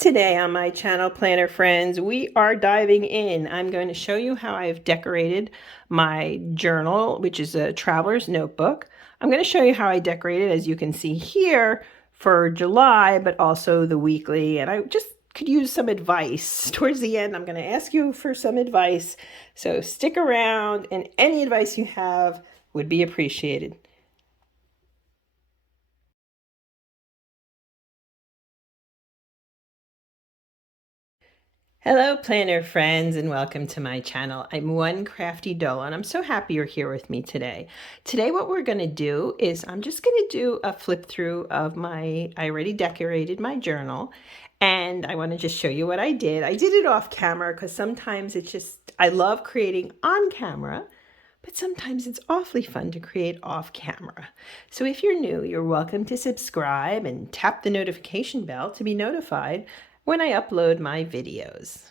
Today on my channel, Planner Friends, we are diving in. I'm going to show you how I've decorated my journal, which is a traveler's notebook. I'm going to show you how I decorated, as you can see here, for July, but also the weekly. And I just could use some advice. Towards the end, I'm going to ask you for some advice. So stick around, and any advice you have would be appreciated. Hello planner friends, and welcome to my channel. I'm One Crafty Doll, and I'm so happy you're here with me today. Today what we're going to do is I'm just going to do a flip through of I already decorated my journal, and I want to just show you what I did. I did it off camera because sometimes I love creating on camera, but sometimes it's awfully fun to create off camera. So if you're new, you're welcome to subscribe and tap the notification bell to be notified when I upload my videos.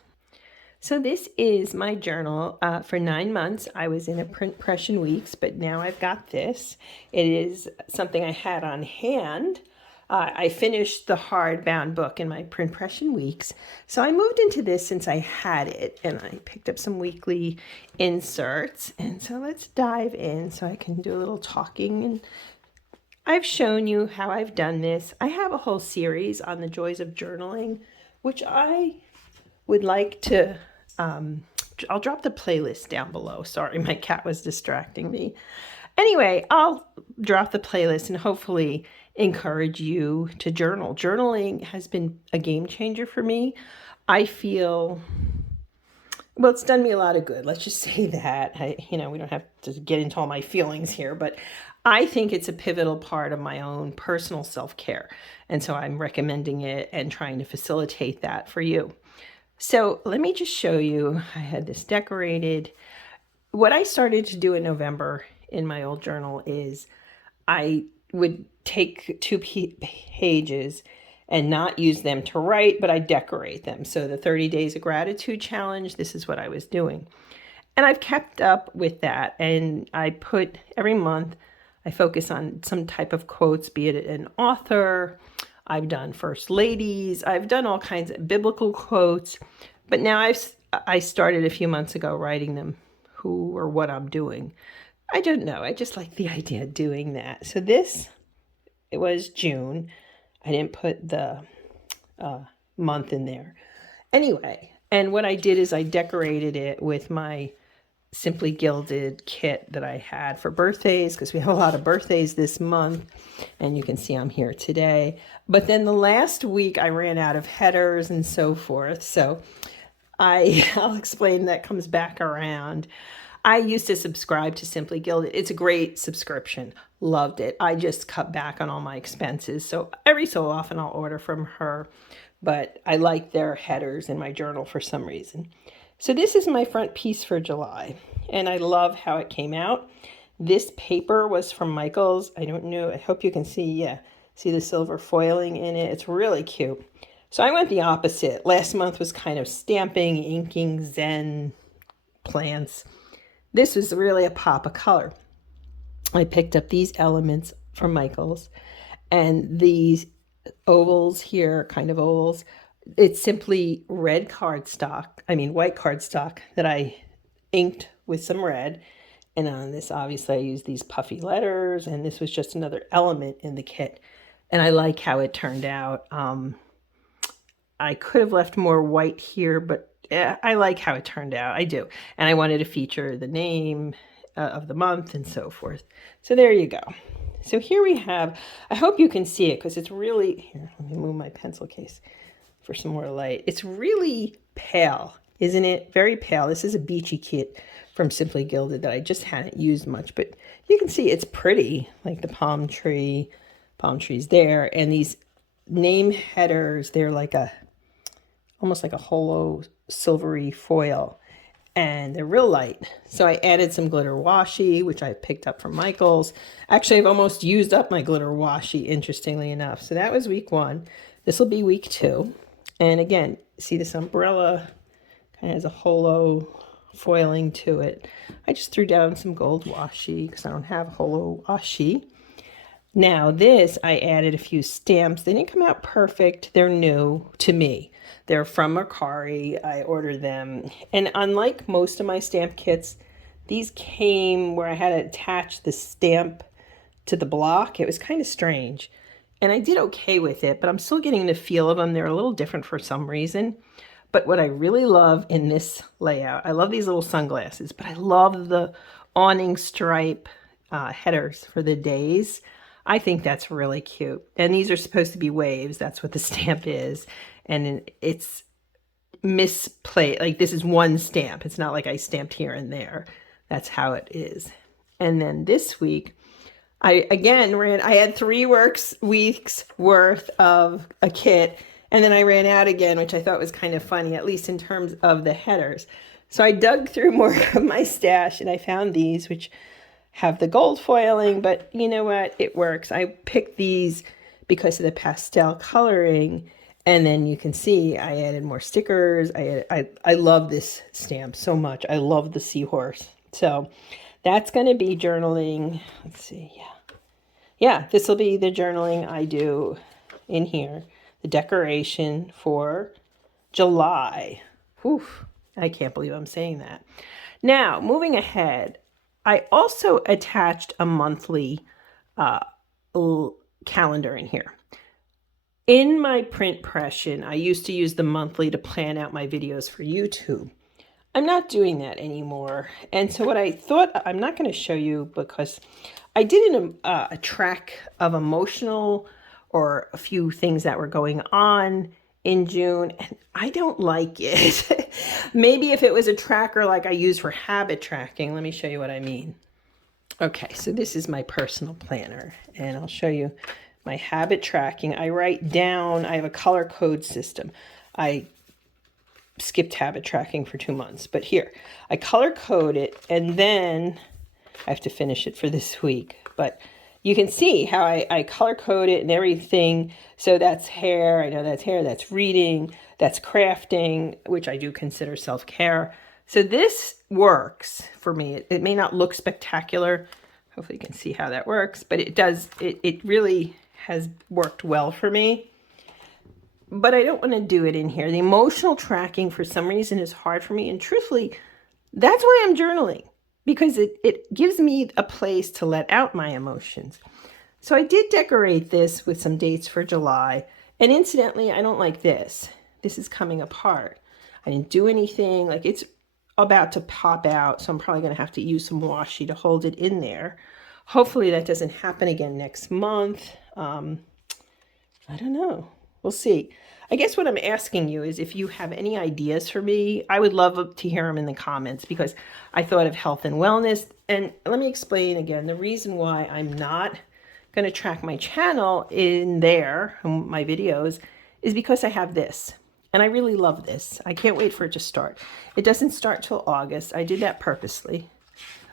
So this is my journal for 9 months. I was in a print-pression weeks, but now I've got this. It is something I had on hand. I finished the hardbound book in my print-pression weeks. So I moved into this since I had it, and I picked up some weekly inserts. And so let's dive in so I can do a little talking. And I've shown you how I've done this. I have a whole series on the joys of journaling, which I would like to, I'll drop the playlist down below. Sorry, my cat was distracting me. Anyway, I'll drop the playlist and hopefully encourage you to journal. Journaling has been a game changer for me. I feel, well, it's done me a lot of good. Let's just say that. We don't have to get into all my feelings here, but I think it's a pivotal part of my own personal self-care. And so I'm recommending it and trying to facilitate that for you. So let me just show you, I had this decorated. What I started to do in November in my old journal is I would take 2 pages and not use them to write, but I decorate them. So the 30 Days of Gratitude Challenge, this is what I was doing. And I've kept up with that. And I put every month, I focus on some type of quotes, be it an author. I've done first ladies. I've done all kinds of biblical quotes. But now I started a few months ago writing them, who or what I'm doing. I don't know. I just like the idea of doing that. So it was June. I didn't put the month in there. Anyway, and what I did is I decorated it with my Simply Gilded kit that I had for birthdays, because we have a lot of birthdays this month, and you can see I'm here today. But then the last week I ran out of headers and so forth, so I'll explain that comes back around. I used to subscribe to Simply Gilded. It's a great subscription. Loved it. I just cut back on all my expenses, so every so often I'll order from her, but I like their headers in my journal for some reason. So this is my front piece for July, and I love how it came out. This paper was from Michaels. I don't know. I hope you can see, see the silver foiling in it. It's really cute. So I went the opposite. Last month was kind of stamping, inking, zen, plants. This was really a pop of color. I picked up these elements from Michaels, and these ovals here, kind of ovals, it's simply white cardstock that I inked with some red. And on this, obviously, I used these puffy letters, and this was just another element in the kit. And I like how it turned out. I could have left more white here, but I like how it turned out. I do. And I wanted to feature the name of the month and so forth. So there you go. So here we have, I hope you can see it because it's really, here, let me move my pencil case for some more light. It's really pale, isn't it? Very pale. This is a beachy kit from Simply Gilded that I just hadn't used much, but you can see it's pretty, like the palm trees there, and these name headers, they're like almost like a holo silvery foil, and they're real light. So I added some glitter washi, which I picked up from Michaels. Actually, I've almost used up my glitter washi, interestingly enough. So that was week 1. This will be week 2. And again, see this umbrella kind of has a holo foiling to it. I just threw down some gold washi because I don't have holo washi. Now this, I added a few stamps. They didn't come out perfect. They're new to me. They're from Mercari. I ordered them. And unlike most of my stamp kits, these came where I had to attach the stamp to the block. It was kind of strange. And I did okay with it, but I'm still getting the feel of them. They're a little different for some reason. But what I really love in this layout, I love these little sunglasses, but I love the awning stripe headers for the days. I think that's really cute. And these are supposed to be waves. That's what the stamp is. And it's misplaced. Like this is one stamp. It's not like I stamped here and there. That's how it is. And then this week, I had 3 weeks worth of a kit, and then I ran out again, which I thought was kind of funny, at least in terms of the headers. So I dug through more of my stash and I found these, which have the gold foiling, but you know what? It works. I picked these because of the pastel coloring, and then you can see I added more stickers. I love this stamp so much. I love the seahorse. So that's going to be journaling. Let's see. Yeah, this will be the journaling I do in here. The decoration for July. Whew, I can't believe I'm saying that. Now, moving ahead, I also attached a monthly calendar in here. In my print impression, I used to use the monthly to plan out my videos for YouTube. I'm not doing that anymore. And so what I thought, I'm not going to show you because I did a track of emotional or a few things that were going on in June, and I don't like it. Maybe if it was a tracker like I use for habit tracking, let me show you what I mean. Okay, so this is my personal planner, and I'll show you my habit tracking. I write down, I have a color code system. I skipped habit tracking for 2 months, but here, I color code it, and then I have to finish it for this week, but you can see how I color code it and everything. So that's hair, I know that's hair, that's reading, that's crafting, which I do consider self-care. So this works for me. It may not look spectacular. Hopefully you can see how that works, but it does, it really has worked well for me. But I don't want to do it in here. The emotional tracking for some reason is hard for me. And truthfully, that's why I'm journaling, because it gives me a place to let out my emotions. So I did decorate this with some dates for July. And incidentally, I don't like this. This is coming apart. I didn't do anything. Like it's about to pop out. So I'm probably going to have to use some washi to hold it in there. Hopefully that doesn't happen again next month. I don't know. We'll see. I guess what I'm asking you is if you have any ideas for me. I would love to hear them in the comments because I thought of health and wellness. And let me explain again, the reason why I'm not going to track my channel in there, my videos, is because I have this. And I really love this. I can't wait for it to start. It doesn't start till August. I did that purposely.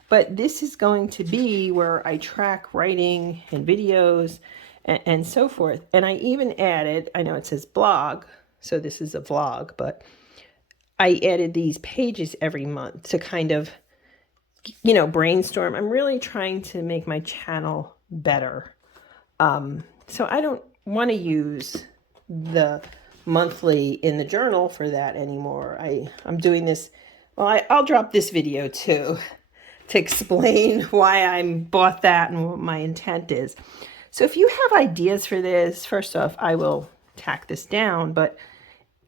But this is going to be where I track writing and videos and so forth. And I even added, I know it says blog, so this is a vlog, but I added these pages every month to kind of, you know, brainstorm. I'm really trying to make my channel better. So I don't want to use the monthly in the journal for that anymore. I'm doing this, well, I'll drop this video too to explain why I bought that and what my intent is. So if you have ideas for this, first off, I will tack this down. But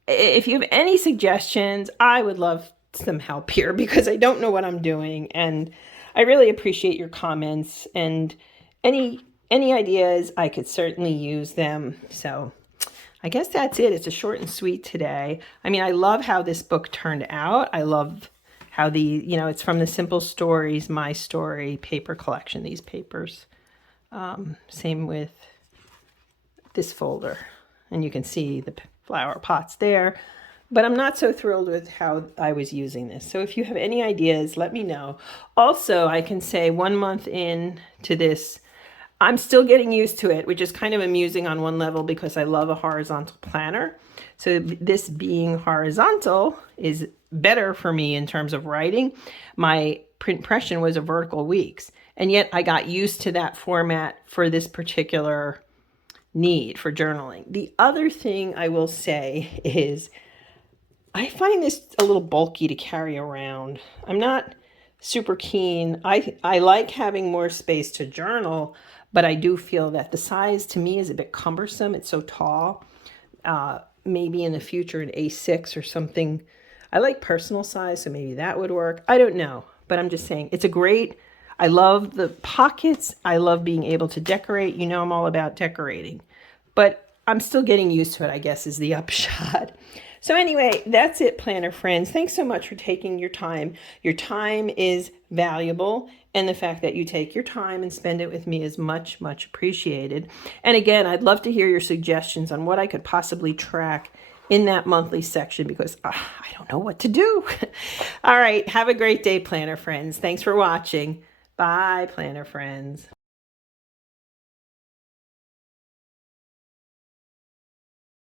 if you have any suggestions, I would love some help here because I don't know what I'm doing. And I really appreciate your comments and any ideas. I could certainly use them. So I guess that's it. It's a short and sweet today. I mean, I love how this book turned out. I love how it's from the Simple Stories, My Story paper collection, these papers. Same with this folder, and you can see the flower pots there, but I'm not so thrilled with how I was using this. So if you have any ideas, let me know. Also, I can say 1 month in to this, I'm still getting used to it, which is kind of amusing on one level because I love a horizontal planner. So this being horizontal is better for me in terms of writing. My print impression was a vertical weeks. And yet I got used to that format for this particular need for journaling. The other thing I will say is I find this a little bulky to carry around. I'm not super keen. I like having more space to journal, but I do feel that the size to me is a bit cumbersome. It's so tall. Maybe in the future an A6 or something. I like personal size, so maybe that would work. I don't know, but I'm just saying it's a great, I love the pockets. I love being able to decorate. You know, I'm all about decorating, but I'm still getting used to it, I guess, is the upshot. So anyway, that's it, planner friends. Thanks so much for taking your time. Your time is valuable, and the fact that you take your time and spend it with me is much, much appreciated. And again, I'd love to hear your suggestions on what I could possibly track in that monthly section, because I don't know what to do. All right, have a great day, planner friends. Thanks for watching. Bye, planner friends.